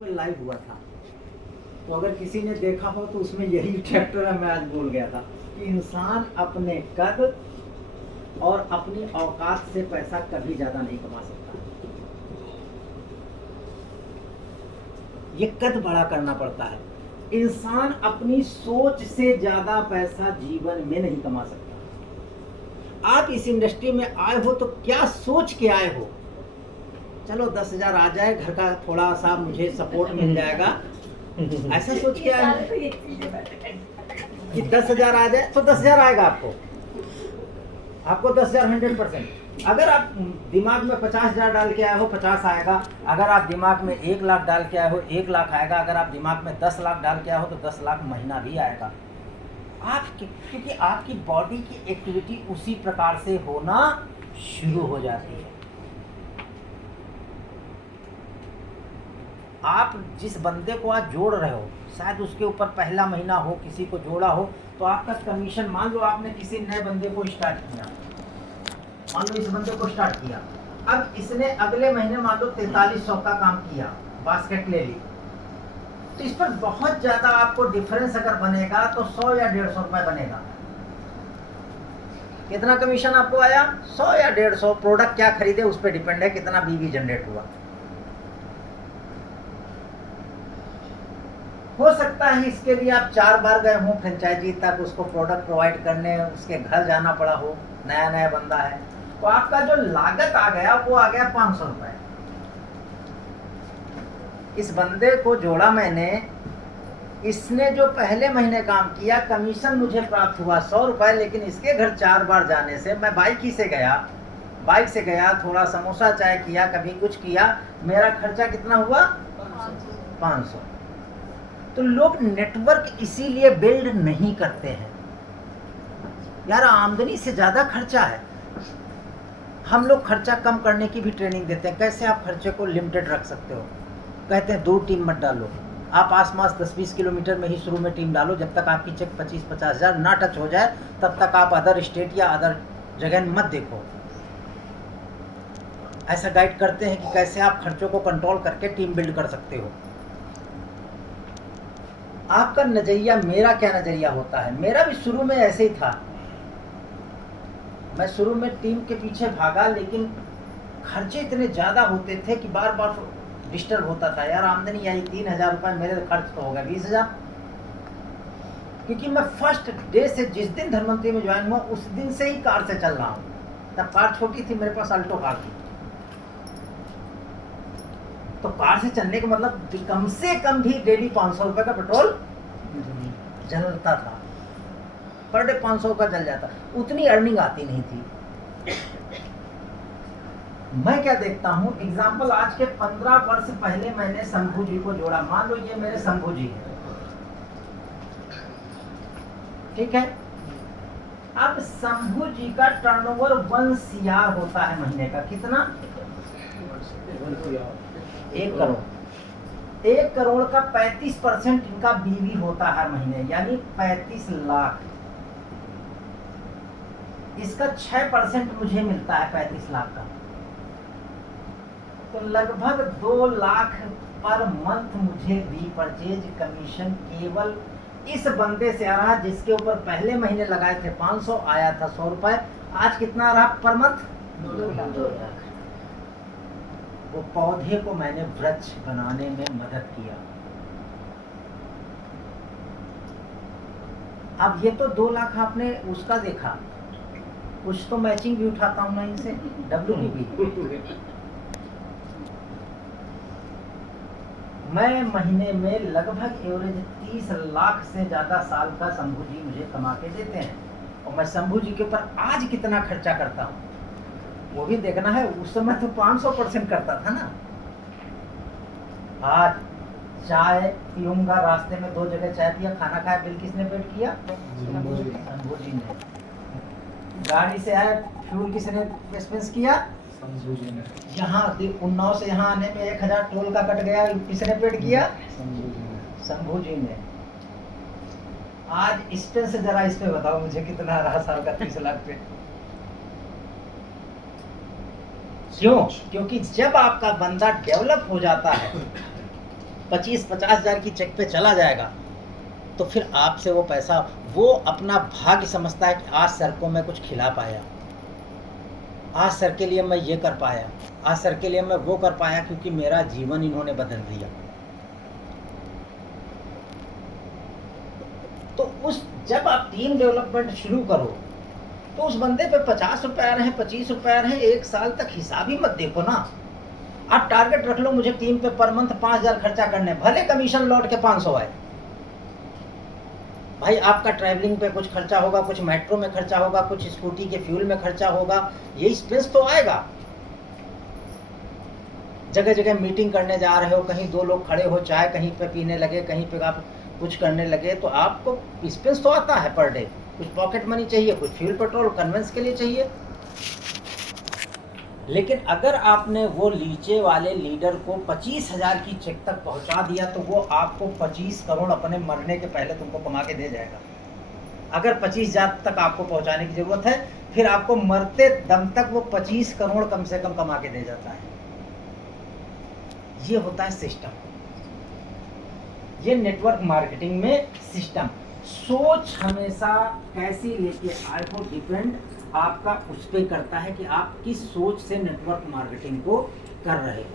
Live हुआ था, तो अगर किसी ने देखा हो तो उसमें यही चैप्टर है। मैं आज भूल गया था कि इंसान अपने कद और अपनी औकात से पैसा कभी ज्यादा नहीं कमा सकता। ये कद बड़ा करना पड़ता है। इंसान अपनी सोच से ज्यादा पैसा जीवन में नहीं कमा सकता। आप इस इंडस्ट्री में आए हो तो क्या सोच के आए हो? चलो 10,000 आ जाए, घर का थोड़ा सा मुझे सपोर्ट मिल जाएगा, ऐसा सोच के आए कि 10,000 आ जाए तो 10,000 आएगा आपको 10,000 100%। अगर आप दिमाग में 50,000 डाल के आए हो 50 आएगा। अगर आप दिमाग में 1 लाख डाल के आए हो 1 लाख आएगा। अगर आप दिमाग में 10 लाख डाल के आए हो तो 10 लाख महीना भी आएगा। क्योंकि आपकी बॉडी की एक्टिविटी उसी प्रकार से होना शुरू हो जाती है। आप जिस बंदे को आज जोड़ रहे हो, शायद उसके ऊपर पहला महीना हो, किसी को जोड़ा हो, तो आपका कमीशन, मान लो आपने किसी नए बंदे को स्टार्ट किया, मान लो इस बंदे को स्टार्ट किया, अब इसने अगले महीने मान लो 4300 का काम किया, बास्केट ले ली, तो इस पर बहुत ज्यादा आपको डिफरेंस अगर बनेगा तो 100 या 150 रुपए बनेगा। कितना कमीशन आपको आया? 100 या 150। प्रोडक्ट क्या खरीदे उस पर डिपेंड है कितना बीवी जनरेट हुआ। हो सकता है इसके लिए आप 4 बार गए हो फ्रेंचाइजी तक, उसको प्रोडक्ट प्रोवाइड करने, उसके घर जाना पड़ा हो, नया नया बंदा है, तो आपका जो लागत आ गया वो आ गया 500 रुपए। इस बंदे को जोड़ा मैंने, इसने जो पहले महीने काम किया, कमीशन मुझे प्राप्त हुआ 100 रुपए, लेकिन इसके घर 4 बार जाने से, मैं बाइक से गया, थोड़ा समोसा चाय किया, कभी कुछ किया, मेरा खर्चा कितना हुआ? 500। तो लोग नेटवर्क इसीलिए बिल्ड नहीं करते हैं यार, आमदनी से ज्यादा खर्चा है। हम लोग खर्चा कम करने की भी ट्रेनिंग देते हैं, कैसे आप खर्चे को लिमिटेड रख सकते हो। कहते हैं 2 टीम मत डालो, आप आसपास 10-20 किलोमीटर में ही शुरू में टीम डालो, जब तक आपकी चेक 25-50 हज़ार ना टच हो जाए तब तक आप अदर स्टेट या अदर जगह मत देखो। ऐसा गाइड करते हैं कि कैसे आप खर्चों को कंट्रोल करके टीम बिल्ड कर सकते हो। आपका नजरिया, मेरा क्या नजरिया होता है? मेरा भी शुरू में ऐसे ही था। मैं शुरू में टीम के पीछे भागा, लेकिन खर्चे इतने ज्यादा होते थे कि बार बार डिस्टर्ब होता था। यार आमदनी आई 3,000 रुपए, मेरे खर्च तो हो गया 20,000। क्योंकि मैं फर्स्ट डे से, जिस दिन धनवंतरी में ज्वाइन हुआ उस दिन से ही कार से चल रहा हूँ। तब कार छोटी थी, मेरे पास अल्टो कार थी, तो कार से चलने का मतलब कम से कम भी डेली 500 रुपए का पेट्रोल जलता था। पर डे 500 का जल जाता, उतनी अर्निंग आती नहीं थी। मैं क्या देखता हूँ, एग्जाम्पल आज के 15 वर्ष पहले मैंने शंभू जी को जोड़ा। मान लो ये मेरे शंभू जी है, ठीक है। अब शंभू जी का टर्नओवर 1 CR होता है महीने का। कितना? 1 करोड़। 1 करोड़ का 35% इनका बीवी होता है महीने, यानी 35 लाख। इसका 6% मुझे मिलता है 35 लाख का, तो लगभग 2 लाख पर मंथ मुझे रीपरचेज कमीशन केवल इस बंदे से आ रहा, जिसके ऊपर पहले महीने लगाए थे 500, आया था 100 रुपए। आज कितना रहा पर मंथ? 2 लाख। वो पौधे को मैंने वृक्ष बनाने में मदद किया। अब ये तो 2 लाख आपने उसका देखा, कुछ तो मैचिंग भी उठाता हूं मैं इनसे, WPP। मैं महीने में लगभग एवरेज 30 लाख से ज्यादा साल का शंभू जी मुझे कमा के देते हैं। और मैं शंभू जी के ऊपर आज कितना खर्चा करता हूँ वो भी देखना है। उस समय तो 500% करता था ना। आज चाय पीऊंगा, रास्ते में 2 जगह चाय पिया, खाना खाया, बिल किसने पेड किया? शंभू जी ने। गाड़ी से आए, फ्यूल किसने एक्सपेंस किया? शंभू जी ने। यहाँ उन्नाव से यहाँ आने में 1,000 टोल का कट गया, किसने पेड किया? शंभू जी ने। आज इस पे से जरा इस पे बताओ मुझे कितना रहा साल का 30 लाख पे? क्यों? क्योंकि जब आपका बंदा डेवलप हो जाता है 25-50 हज़ार की चेक पे चला जाएगा, तो फिर आपसे वो पैसा, वो अपना भाग्य समझता है कि आज सर को मैं कुछ खिला पाया, आज सर के लिए मैं ये कर पाया, आज सर के लिए मैं वो कर पाया, क्योंकि मेरा जीवन इन्होंने बदल दिया। तो उस जब आप टीम डेवलपमेंट शुरू करो, तो उस बंदे पे 50 रुपए आ रहे हैं, 25 रुपए आ रहे हैं, 1 साल तक हिसाब ही मत देखो ना। आप टारगेट रख लो, मुझे टीम पे पर मंथ 5,000 खर्चा करने, भले कमीशन लौट के 500 आए। भाई आपका ट्रैवलिंग पे कुछ खर्चा होगा, कुछ मेट्रो में खर्चा होगा, कुछ स्कूटी के फ्यूल में खर्चा होगा, ये एक्सपेंस तो आएगा। जगह जगह मीटिंग करने जा रहे हो, कहीं 2 लोग खड़े हो, चाय कहीं पे पीने लगे, कहीं पे आप कुछ करने लगे, तो आपको एक्सपेंस तो आता है पर डे। कुछ पॉकेट मनी चाहिए, कुछ फ्यूल पेट्रोल कन्वेंस के लिए चाहिए। लेकिन अगर आपने वो नीचे वाले लीडर को 25,000 की चेक तक पहुंचा दिया, तो वो आपको 25 करोड़ अपने मरने के पहले तुमको कमा के दे जाएगा। अगर 25,000 तक आपको पहुंचाने की जरूरत है, फिर आपको मरते दम तक वो 25 करोड़ कम से कम कमा के दे जाता है। ये होता है सिस्टम, ये नेटवर्क मार्केटिंग में सिस्टम। सोच हमेशा कैसी लेके आए हो, डिपेंड आपका उस पर करता है कि आप किस सोच से नेटवर्क मार्केटिंग को कर रहे हो।